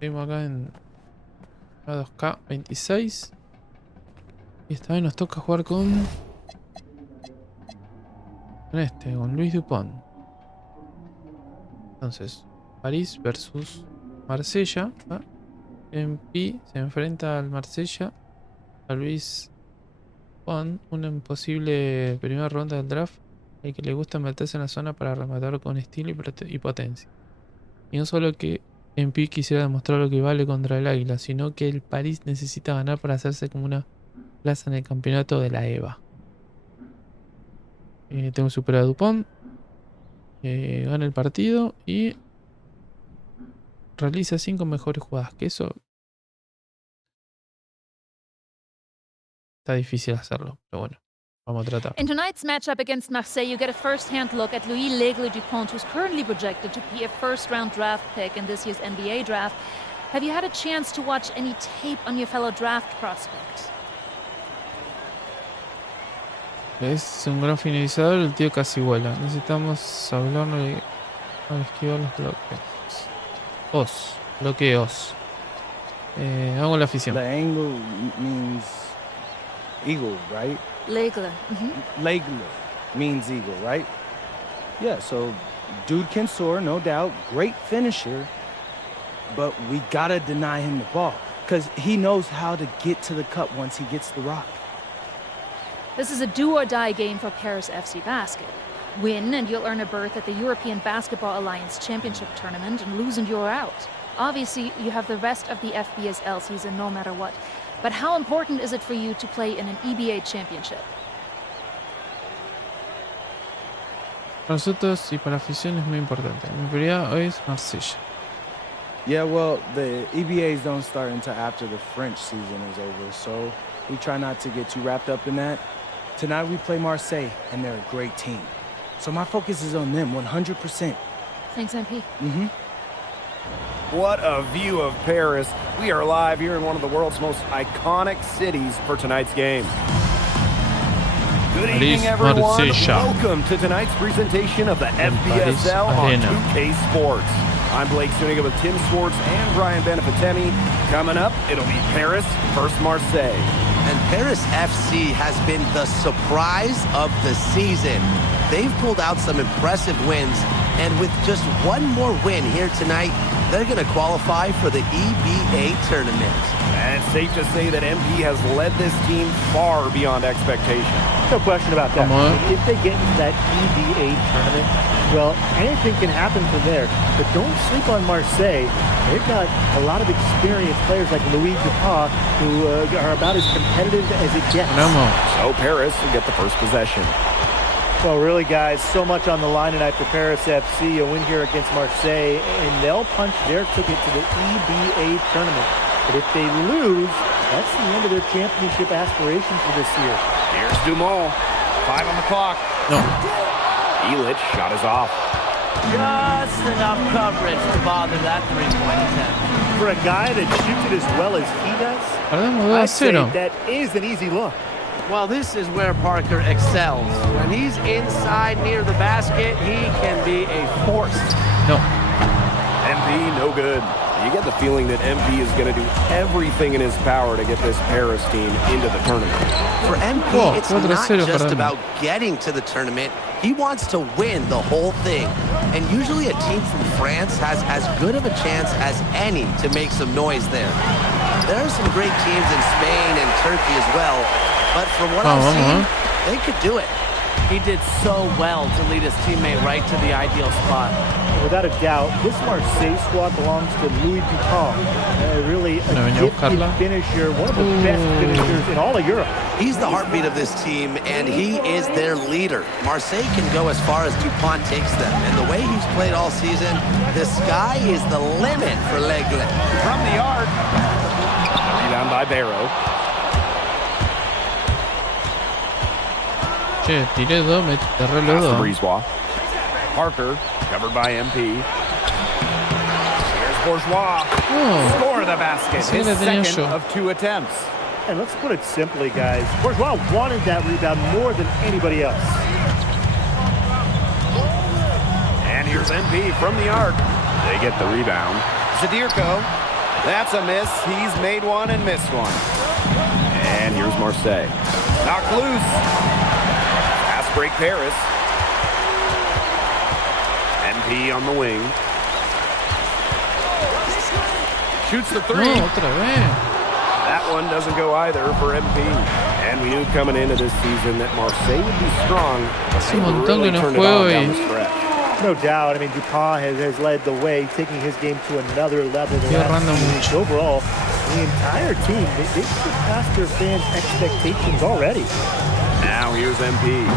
Seguimos acá en 2K 26. Y esta vez nos toca jugar con Luis Dupont. Entonces, París versus Marsella. MP se enfrenta al Marsella, a Luis Dupont, una posible primera ronda del draft, el que le gusta meterse en la zona para rematar con estilo y potencia. Y no solo que MP quisiera demostrar lo que vale contra el Águila, sino que el París necesita ganar para hacerse como una plaza en el campeonato de la EVA. Tengo que superar a Dupont, gana el partido y realiza 5 mejores jugadas. Que eso está difícil hacerlo, pero bueno, vamos a tratar. In tonight's matchup against Marseille, you get a first-hand look at Louis L'Aigle Dupont, who's currently projected to be a first-round draft pick in this year's NBA draft. Have you had a chance to watch any tape on your fellow draft prospect? Es un gran finalizador, el tío casi vuela. Necesitamos hablarnos para esquivar los bloqueos. Bloqueos. Hago la afición. L'Aigle means eagle, right? L'Aigle. L'Aigle means eagle, right? Yeah, so dude can soar, no doubt. Great finisher. But we gotta deny him the ball, because he knows how to get to the cup once he gets the rock. This is a do-or-die game for Paris FC Basket. Win and you'll earn a berth at the European Basketball Alliance Championship Tournament, and lose and you're out. Obviously, you have the rest of the FBSL season no matter what. But how important is it for you to play in an EBA championship? Para nosotros y para afición es muy importante. Mi prioridad hoy es Marsella. Yeah, well, the EBAs don't start until after the French season is over, so we try not to get too wrapped up in that. Tonight we play Marseille, and they're a great team. So my focus is on them 100%. Thanks, MP. What a view of Paris. We are live here in one of the world's most iconic cities for tonight's game. Good evening, everyone. Welcome to tonight's presentation of the FBSL on 2K Sports. I'm Blake Suniga with Tim Swartz and Brian Benefitemi. Coming up, it'll be Paris versus Marseille. And Paris FC has been the surprise of the season. They've pulled out some impressive wins, and with just one more win here tonight, they're going to qualify for the EBA tournament. And it's safe to say that MP has led this team far beyond expectation. No question about that. If they get into that EBA tournament, well, anything can happen from there. But don't sleep on Marseille. They've got a lot of experienced players like Louis Dupont, who are about as competitive as it gets. So Paris will get the first possession. Well, really, guys, so much on the line tonight for Paris FC. A win here against Marseille, and they'll punch their ticket to the EBA tournament. But if they lose, that's the end of their championship aspirations for this year. Here's Dumont. 5 on the clock. No. Illich shot is off. Just enough coverage to bother that three-point attempt. For a guy that shoots it as well as he does, I'd say that is an easy look. Well, this is where Parker excels. When he's inside near the basket, he can be a force. No. MP, no good. You get the feeling that MP is going to do everything in his power to get this Paris team into the tournament. For MP, it's not just about getting to the tournament. He wants to win the whole thing. And usually a team from France has as good of a chance as any to make some noise there. There are some great teams in Spain and Turkey as well. But from what I've seen, they could do it. He did so well to lead his teammate right to the ideal spot. Without a doubt, this Marseille squad belongs to Louis Dupont. Really a gifted finisher, one of the best finishers in all of Europe. He's the heartbeat of this team, and he is their leader. Marseille can go as far as Dupont takes them. And the way he's played all season, the sky is the limit for L'Aigle. From the arc. Rebound by Barrow. Che, tiré dos, me cerré los dos. Parker, covered by MP. Here's Bourgeois. Score the basket. His second of 2 attempts. And let's put it simply, guys. Bourgeois wanted that rebound more than anybody else. And here's MP from the arc. They get the rebound. Zadirko That's a miss. He's made one and missed one. And here's Marseille. Knocked loose. Fast break Paris. MP on the wing. Shoots the three. No, otra vez. That one doesn't go either for MP. And we knew coming into this season that Marseille would be strong. Hace un montón que no juego y... No doubt. I mean, Dupont has led the way, taking his game to another level. Overall, the entire team, they've surpassed their fans' expectations already. Now here's MP.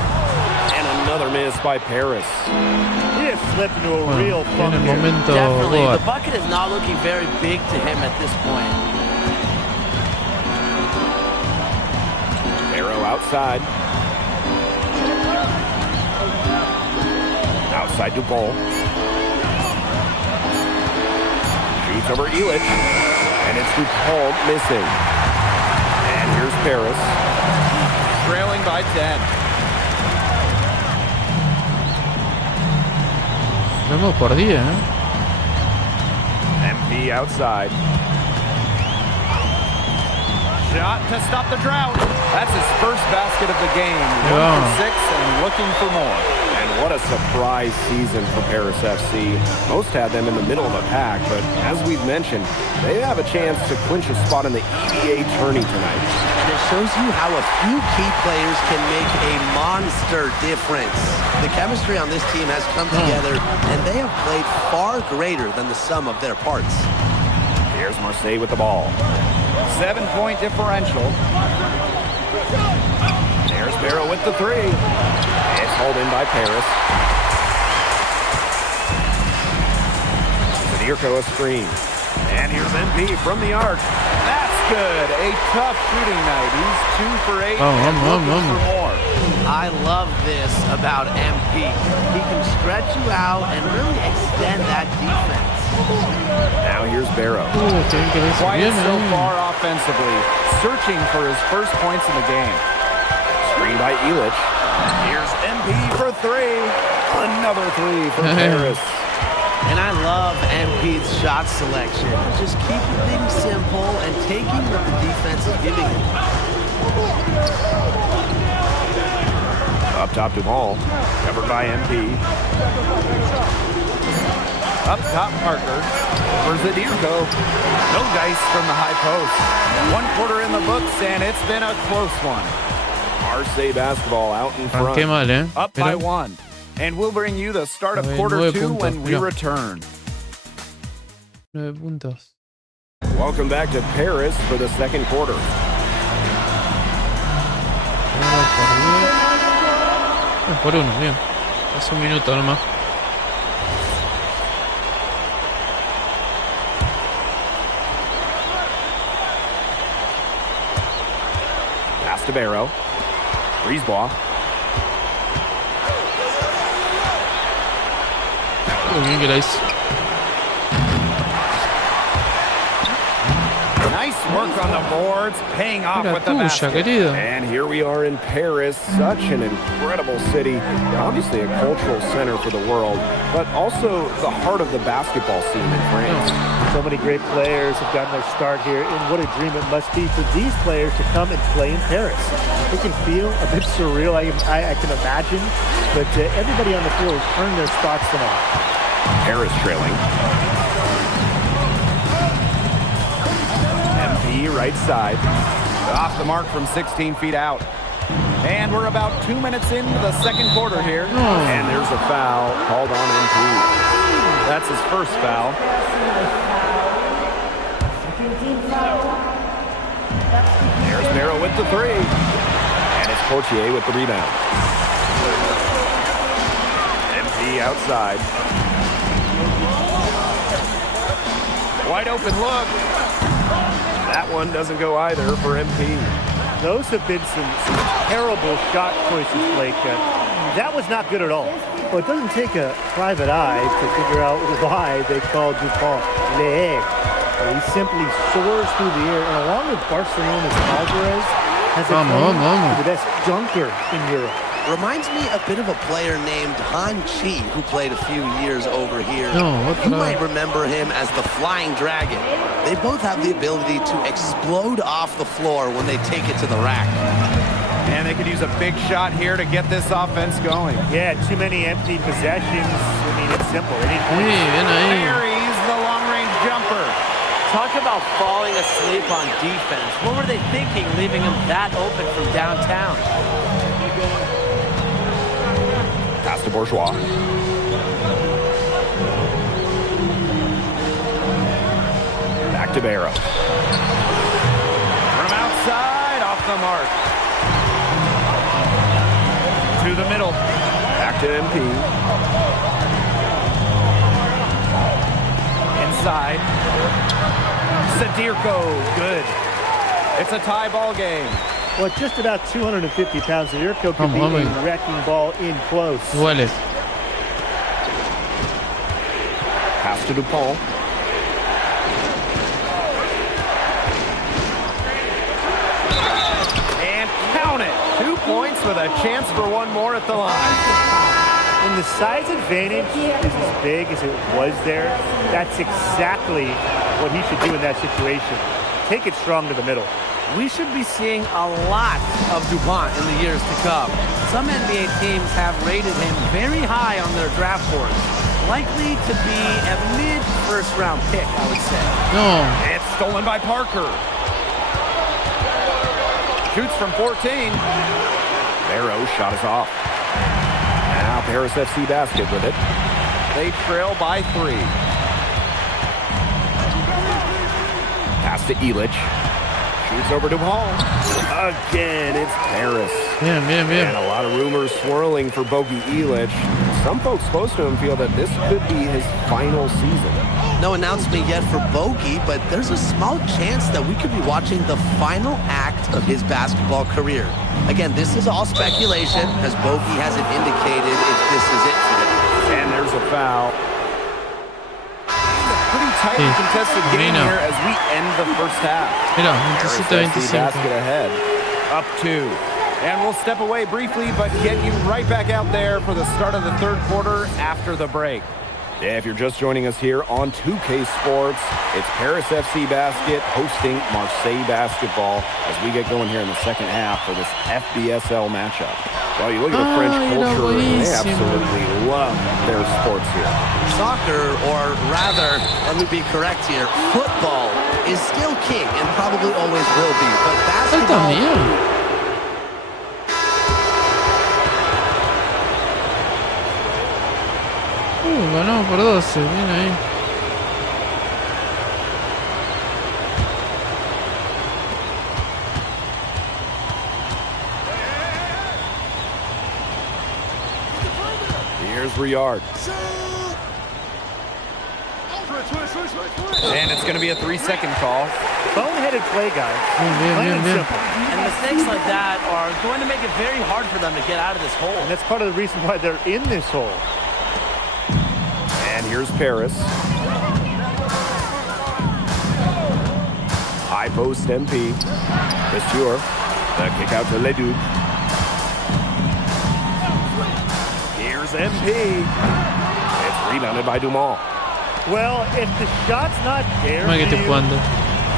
And another miss by Paris. He has slipped into a real funk here. Definitely. The bucket is not looking very big to him at this point. Arrow outside. Outside Dupont. Shoots over Illich. And it's Dupont missing. And here's Paris. Trailing by 10. Vamos por día, ¿eh? MP outside. Shot to stop the drought. That's his first basket of the game. 1 for 6 and looking for more. And what a surprise season for Paris FC. Most had them in the middle of the pack, but as we've mentioned, they have a chance to clinch a spot in the EVA tourney tonight. And it shows you how a few key players can make a monster difference. The chemistry on this team has come together, and they have played far greater than the sum of their parts. Here's Marseille with the ball. 7-point differential. There's Barrow with the three. It's hauled in by Paris. Zadirko a screen. And here's MP from the arc. That's good. A tough shooting night. He's 2 for 8 and looking for more. I love this about MP. He can stretch you out and really extend that defense. Now here's Barrow. Quiet so far offensively, searching for his first points in the game. Screen by Illich. Here's MP for 3. Another 3 for Paris. And I love MP's shot selection. Just keeping things simple and taking what the defense is giving him. Up top Dupont, covered by MP. Up top Parker, for Zadirko. No dice from the high post. 1 quarter in the books, and it's been a close one. Marseille basketball out in front. Up by 1. And we'll bring you the start of quarter 2 when we return. 9 puntos. Welcome back to Paris for the second quarter. Por 1, bien. Hace un minuto nomás. Pass to Barrow. Brisebois. Bien que la hizo. Nice work on the boards, paying off with the basket. Querido. And here we are in Paris, such an incredible city. Obviously a cultural center for the world, but also the heart of the basketball scene in France. So many great players have gotten their start here, and what a dream it must be for these players to come and play in Paris. It can feel a bit surreal, I can imagine, but everybody on the floor has earned their spots tonight. Paris trailing. MP right side. Off the mark from 16 feet out. And we're about 2 minutes into the second quarter here. And there's a foul called on MP. That's his first foul. There's Barrow with the 3. And it's Portier with the rebound. MP outside. Wide open look. That one doesn't go either for MP. Those have been some terrible shot choices, Blake. That was not good at all. Well, it doesn't take a private eye to figure out why they called Dupont le. He simply soars through the air, and along with Barcelona's Alvarez, has a claim to the best dunker in Europe. Reminds me a bit of a player named Han Chi, who played a few years over here. You might remember him as the Flying Dragon. They both have the ability to explode off the floor when they take it to the rack. And they could use a big shot here to get this offense going. Yeah, too many empty possessions. I mean, it's simple. Carries the long-range jumper. Talk about falling asleep on defense. What were they thinking, leaving him that open from downtown? Pass to Bourgeois. Back to Barrow. From outside, off the mark. To the middle. Back to MP. Inside. Sadirko, good. It's a tie ball game. Well, just about 250 pounds. Sadirko could be a wrecking ball in close. Duele. Pass to Dupont. And count it. 2 points with a chance for one more at the line. When the size advantage is as big as it was there, that's exactly what he should do in that situation. Take it strong to the middle. We should be seeing a lot of Dupont in the years to come. Some NBA teams have rated him very high on their draft boards. Likely to be a mid-first round pick, I would say. No. It's stolen by Parker. Shoots from 14. Barrow shot is off. Now Paris FC basket with it. They trail by 3. Pass to Illich. Shoots over to Hall. Again, it's Paris. Bien. And a lot of rumors swirling for Bogey Illich. Some folks close to him feel that this could be his final season. No announcement yet for Bogey, but there's a small chance that we could be watching the final act of his basketball career. Again, this is all speculation, as Bogey hasn't indicated if this is it for him. And there's a foul. Pretty tightly contested game here as we end the first half. Mira, Paris basket ahead. Up 2. And we'll step away briefly, but get you right back out there for the start of the third quarter after the break. Yeah, if you're just joining us here on 2K Sports, it's Paris FC Basket hosting Marseille Basketball as we get going here in the second half for this FBSL matchup. Well, you look at the French culture, they absolutely love their sports here. Soccer, or rather, let me be correct here, football is still king and probably always will be. But basketball... Ganamos por 12, bien ahí. Here's Riyard. And it's going to be a 3-second call. Boneheaded play, guys. Bien. And mistakes like that are going to make it very hard for them to get out of this hole. And that's part of the reason why they're in this hole. And here's Paris. High post MP. Monsieur. The kick out to Leduc. Here's MP. It's rebounded by Dumont. Well, if the shot's not there,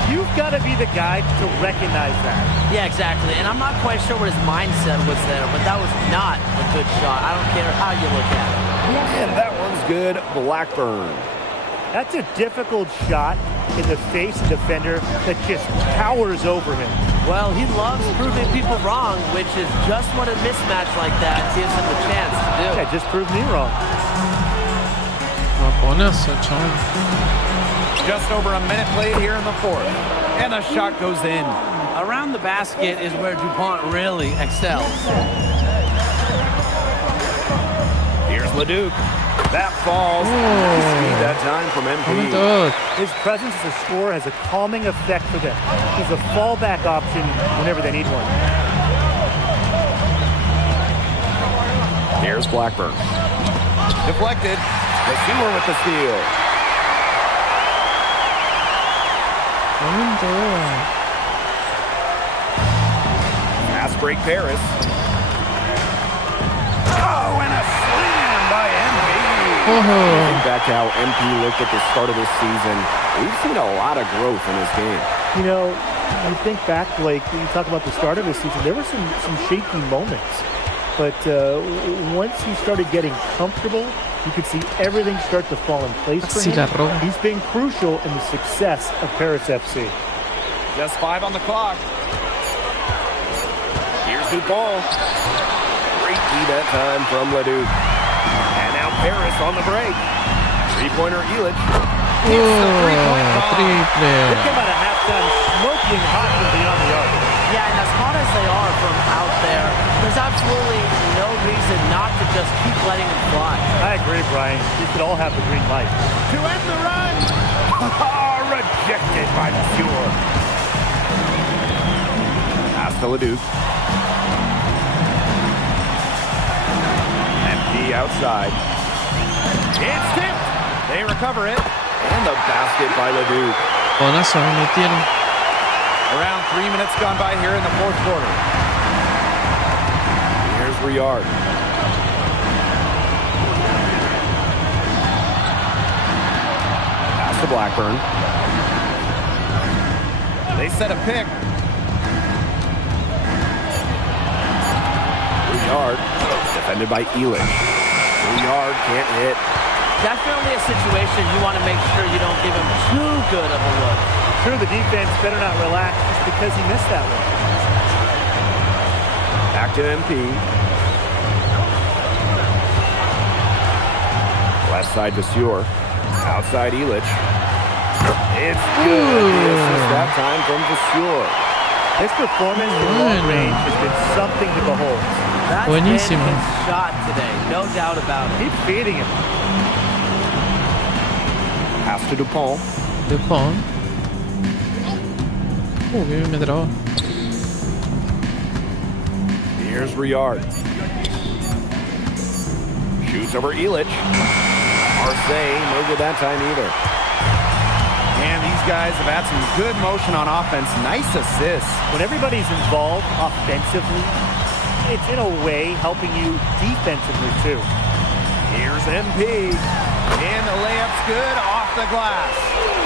you've got to be the guy to recognize that. Yeah, exactly. And I'm not quite sure what his mindset was there, but that was not a good shot. I don't care how you look at it. And that one's good. Blackburn. That's a difficult shot in the face of a defender that just towers over him. Well, he loves proving people wrong, which is just what a mismatch like that gives him the chance to do. Yeah, just prove me wrong. Just over a minute played here in the fourth. And the shot goes in. Around the basket is where Dupont really excels. Here's Leduc. That falls. Nice speed that time from MP. His presence as a scorer has a calming effect for them. He's a fallback option whenever they need one. Here's Blackburn. Deflected. The Sewer with the steal. Fast break Paris. Looking back to how MP looked at the start of this season, we've seen a lot of growth in his game. You know, you think back, Blake, when you talk about the start of his season, there were some shaky moments. But once he started getting comfortable, you could see everything start to fall in place for him. He's been crucial in the success of Paris FC. Just 5 on the clock. Here's Dupont. Great beat that time from Leduc. And now Paris on the break. Three-pointer Illich. They came out of halftime smoking hot from beyond the arc. Yeah, and as hot as they are from out there, there's absolutely no reason not to just keep letting them fly. I agree, Brian. You should all have the green light. To end the run. Rejected by Pure. Pass to Leduc. Empty outside. It's tipped. They recover it. And the basket by Leduc. Bonazo me metieron. Around 3 minutes gone by here in the fourth quarter. Here's Riyard. Pass to Blackburn. They set a pick. Riyard, defended by Illich. Riyard can't hit. Definitely a situation you want to make sure you don't give him too good of a look. Sure, the defense better not relax just because he missed that one. Back to MP. Left side to Sure. Outside Illich. It's good. The assist that time from Vasseur. His performance in long range has been something to behold. That's been his shot today, no doubt about it. Keep feeding him. Pass to Dupont. Dupont. Que bien me trabó. Here's Riyard. Shoots over Illich. Marseille, no good that time either. And these guys have had some good motion on offense. Nice assists. When everybody's involved offensively, it's in a way helping you defensively too. Here's MP. And the layup's good off the glass.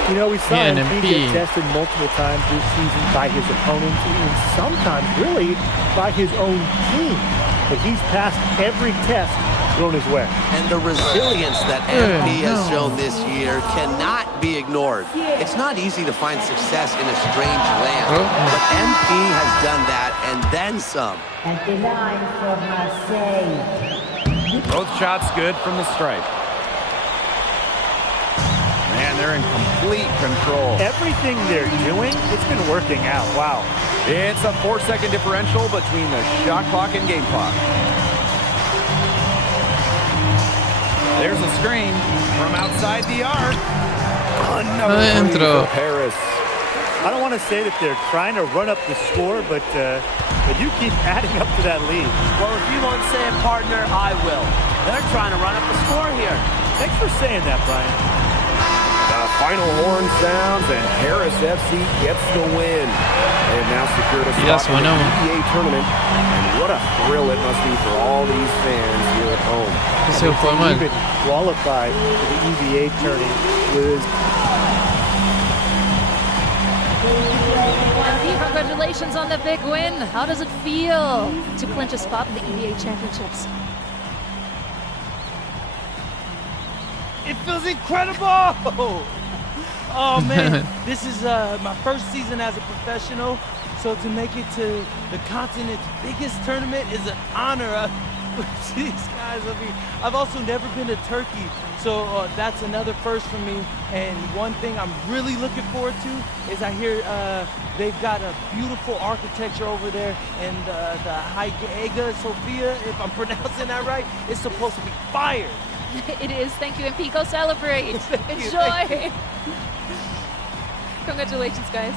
You know, we saw MP get tested multiple times this season by his opponents, and sometimes really by his own team. But he's passed every test thrown his way. And the resilience that MP has shown this year cannot be ignored. It's not easy to find success in a strange land, but MP has done that and then some. At the line for Marseille. Both shots good from the stripe. Man, they're in complete control. Everything they're doing, it's been working out. Wow. It's a 4-second differential between the shot clock and game clock. There's a screen from outside the arc. Another Paris. I don't want to say that they're trying to run up the score, but you keep adding up to that lead. Well, if you won't say it, partner, I will. They're trying to run up the score here. Thanks for saying that, Brian. The final horn sounds, and Paris FC gets the win. They have now secured a spot in the EVA tournament, and what a thrill it must be for all these fans here at home. They even qualified for the EVA tournament with. Congratulations on the big win. How does it feel to clinch a spot in the EVA championships? It feels incredible! Oh man, this is my first season as a professional, so to make it to the continent's biggest tournament is an honor. These guys, I mean, I've also never been to Turkey, so that's another first for me. And one thing I'm really looking forward to is I hear they've got a beautiful architecture over there, and the Hagia Sophia, if I'm pronouncing that right, is supposed to be fire. It is. Thank you, MP. Go celebrate. Enjoy. Congratulations, guys.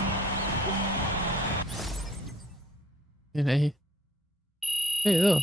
Bien ahí. 2.